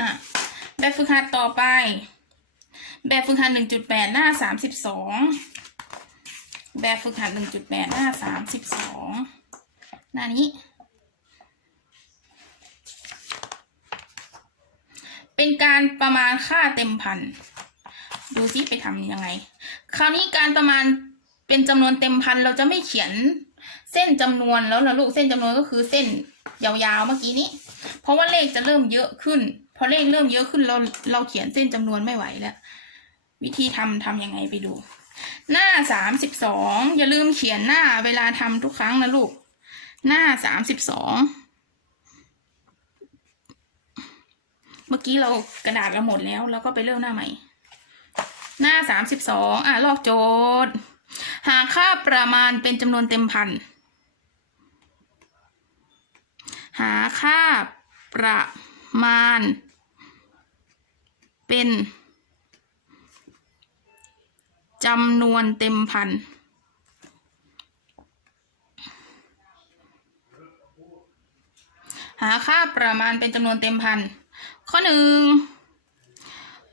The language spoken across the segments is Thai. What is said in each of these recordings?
อะแบบฝึกหัดต่อไป แบบฝึกหัดหนึ่งจุดแปดหน้าสามสิบสองแบบฝึกหัดหนึ่งจุดแปดหน้าสามสิบสองหน้านี้ เป็นการประมาณค่าเต็มพันดูซิไปทำยังไง คราวนี้การประมาณเป็นจำนวนเต็มพันเราจะไม่เขียนเส้นจำนวนแล้วนะลูกเส้นจำนวนก็คือเส้นยาวๆเมื่อกี้นี้ เพราะว่าเลขจะเริ่มเยอะขึ้น อเลขเริ่มเยอะขึ้นเราเราเขียนเส้นจำนวนไม่ไหวแล้ว วิธีทำทำยังไงไปดู หน้าสามสิบสองอย่าลืมเขียนหน้าเวลาทำทุกครั้งนะลูก หน้าสามสิบสองเมื่อกี้เรากระดาษเราหมดแล้วเราก็ไปเริ่มหน้าใหม่ หน้าสามสิบสองอะลอกโจทย์ หาค่าประมาณเป็นจำนวนเต็มพันหาค่าประมาณ เป็นจำนวนเต็มพัน หาค่าประมาณเป็นจำนวนเต็มพัน ข้อหนึ่ง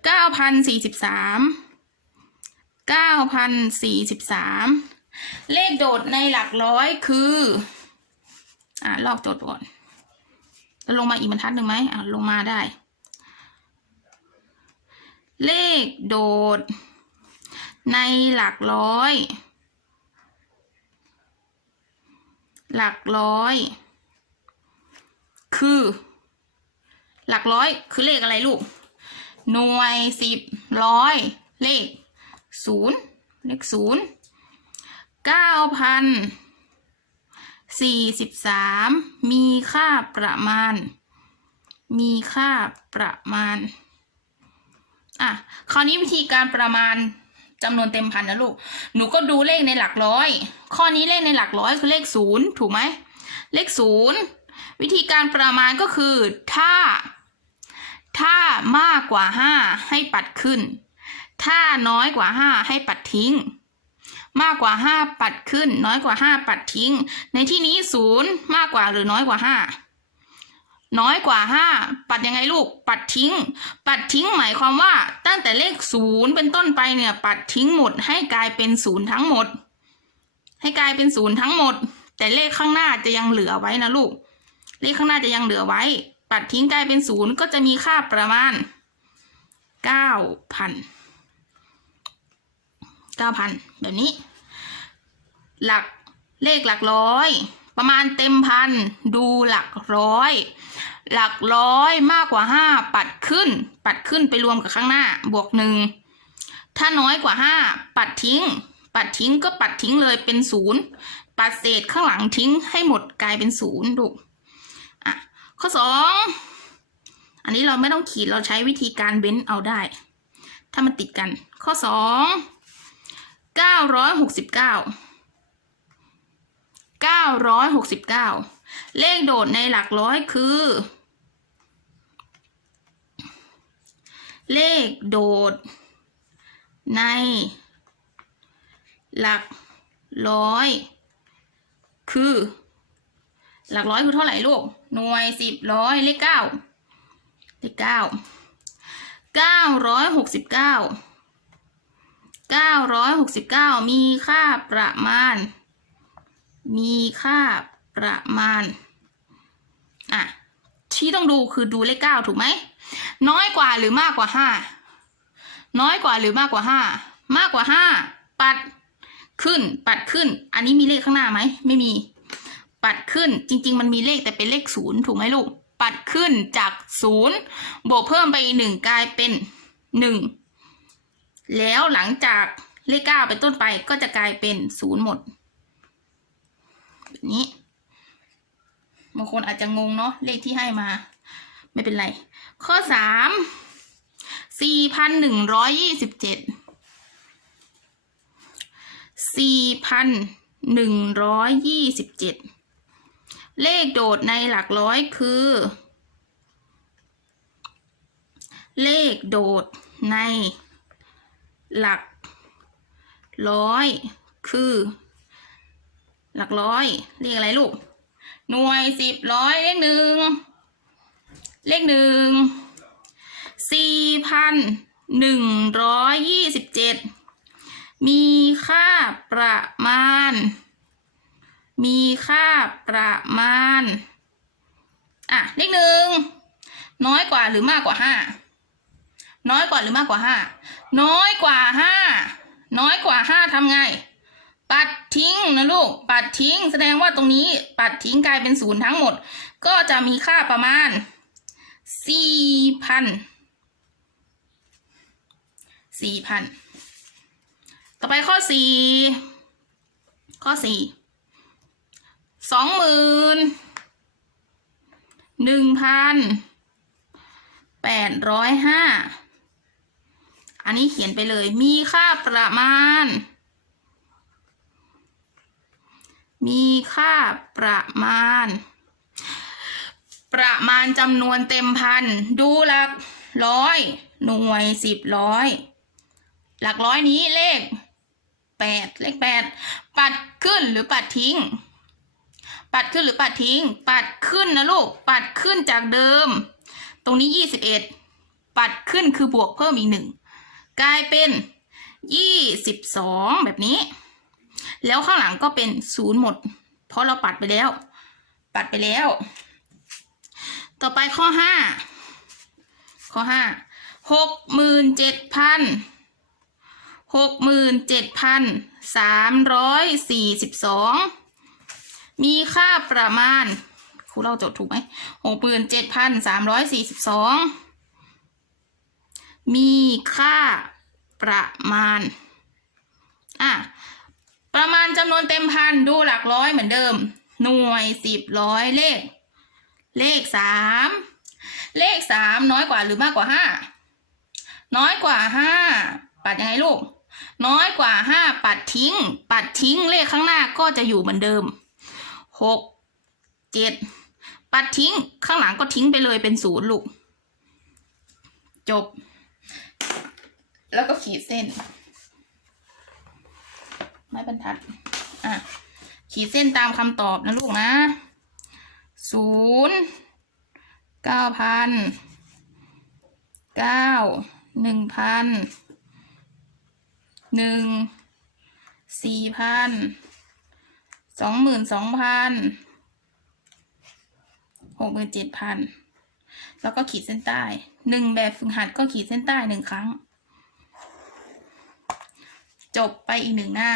เก้าพันสี่สิบสามเก้าพันสี่สิบสามเลขโดดในหลักร้อยคือ อ่าลอกโจทย์ก่อนแล้วลงมาอีกบรรทัดหนึ่งไหมอ่าลงมาได้ เลขโดด ในหลักร้อย หลักร้อย คือ หลักร้อยคือเลขอะไรลูก หน่วยสิบร้อย เลขศูนย์เลขศูนย์เก้าพันสี่สิบสามมีค่าประมาณ มีค่าประมาณ อะคราวนี้วิธีการประมาณจำนวนเต็มพันนะลูก หนูก็ดูเลขในหลักร้อย ข้อนี้เลขในหลักร้อยคือเลขศูนย์ถูกไหม เลขศูนย์วิธีการประมาณก็คือ ถ้า ถ้ามากกว่าห้าให้ปัดขึ้น ถ้าน้อยกว่าห้าให้ปัดทิ้ง มากกว่าห้าปัดขึ้น น้อยกว่าห้าปัดทิ้ง ในที่นี้ศูนย์มากกว่าหรือน้อยกว่าห้า น้อยกว่าห้าปัดยังไงลูก ปัดทิ้ง ปัดทิ้งหมายความว่า ตั้งแต่เลขศูนย์เป็นต้นไปเนี่ย ปัดทิ้งหมด ให้กลายเป็นศูนย์ทั้งหมด ให้กลายเป็นศูนย์ทั้งหมด แต่เลขข้างหน้าจะยังเหลือไว้นะลูก เลขข้างหน้าจะยังเหลือไว้ ปัดทิ้งกลายเป็นศูนย์ก็จะมีค่าประมาณเก้าพันเก้าพันแบบนี้ หลักเลขหลักร้อย ประมาณเต็มพันดูหลักร้อย หลักร้อยมากกว่าห้าปัดขึ้น ปัดขึ้นไปรวมกับข้างหน้าบวกหนึ่งถ้าน้อยกว่าห้าปัดทิ้ง ปัดทิ้งก็ปัดทิ้งเลยเป็นศูนย์ปัดเศษข้างหลังทิ้งให้หมดกลายเป็นศูนย์ดูอะข้อสองอันนี้เราไม่ต้องขีดเราใช้วิธีการเบ้นเอาได้ ถ้ามันติดกัน ข้อสองเก้าร้อยหกสิบเก้า เก้าร้อยหกสิบเก้าเลขโดดในหลักร้อยคือ เลขโดด ใน หลักร้อย คือ หลักร้อยคือเท่าไหร่ลูก หน่วยสิบร้อยเลขเก้าเลขเก้าเก้าร้อยหกสิบเก้าเก้าร้อยหกสิบเก้ามีค่าประมาณ มีค่าประมาณ อะ ที่ต้องดูคือดูเลขเก้าถูกไหม น้อยกว่าหรือมากกว่าห้า น้อยกว่าหรือมากกว่าห้า มากกว่าห้า ปัดขึ้น ปัดขึ้น อันนี้มีเลขข้างหน้าไหม ไม่มี ปัดขึ้น จริง ๆ มันมีเลขแต่เป็นเลขศูนย์ถูกไหมลูก ปัดขึ้นจากศูนย์บวกเพิ่มไปอีกหนึ่งกลายเป็นหนึ่ง แล้วหลังจากเลขเก้าเป็นต้นไปก็จะกลายเป็นศูนย์หมด นี้บางคนอาจจะงงเนาะเลขที่ให้มา ไม่เป็นไร ข้อสามสี่พันหนึ่งร้อยยี่สิบเจ็ดสี่พันหนึ่งร้อยยี่สิบเจ็ดเลขโดดในหลักร้อยคือ เลขโดดในหลักร้อยคือ หลักร้อย เลขอะไรลูก หน่วยสิบร้อยเลขหนึ่ง เลขหนึ่ง สี่พันหนึ่งร้อยยี่สิบเจ็ด มีค่าประมาณ มีค่าประมาณ อะ เลขหนึ่ง น้อยกว่าหรือมากกว่าห้า น้อยกว่าหรือมากกว่าห้า น้อยกว่าห้า น้อยกว่าห้าทำไง ปัดทิ้งนะลูก ปัดทิ้ง แสดงว่าตรงนี้ปัดทิ้งกลายเป็นศูนย์ทั้งหมด ก็จะมีค่าประมาณสี่พันสี่พันต่อไปข้อสี่ข้อสี่สองหมื่นหนึ่งพันแปดร้อยห้าอันนี้เขียนไปเลยมีค่าประมาณ มีค่าประมาณ ประมาณจำนวนเต็มพัน ดูหลักร้อย หน่วยสิบร้อย หลักร้อยนี้เลขแปดเลขแปดปัดขึ้นหรือปัดทิ้ง ปัดขึ้นหรือปัดทิ้ง ปัดขึ้นนะลูก ปัดขึ้นจากเดิม ตรงนี้ยี่สิบเอ็ดปัดขึ้นคือบวกเพิ่มอีกหนึ่งกลายเป็นยี่สิบสองแบบนี้ แล้วข้างหลังก็เป็นศูนย์หมด เพราะเราปัดไปแล้ว ปัดไปแล้ว ต่อไปข้อห้าข้อห้าหกหมื่นเจ็ดพันหกหมื่นเจ็ดพันสามร้อยสี่สิบสองมีค่าประมาณครูเราจดถูกไหมหกหมื่นเจ็ดพันสามร้อยสี่สิบสองมีค่าประมาณ อะ ประมาณจำนวนเต็มพันดูหลักร้อยเหมือนเดิม หน่วยสิบร้อยเลข เลขสามเลขสามน้อยกว่าหรือมากกว่าห้าน้อยกว่าห้าปัดยังไงลูก น้อยกว่าห้าปัดทิ้ง ปัดทิ้งเลขข้างหน้าก็จะอยู่เหมือนเดิมหกเจ็ดปัดทิ้งข้างหลังก็ทิ้งไปเลยเป็นศูนย์ลูก จบ แล้วก็ขีดเส้น ไม้บรรทัด อะ ขีดเส้นตามคำตอบนะลูกนะศูนย์เก้าพันเก้าหนึ่งพันหนึ่งสี่พันสองหมื่นสองพันหกหมื่นเจ็ดพันแล้วก็ขีดเส้นใต้หนึ่งแบบฝึกหัดก็ขีดเส้นใต้หนึ่งครั้ง จบไปอีกหนึ่งหน้า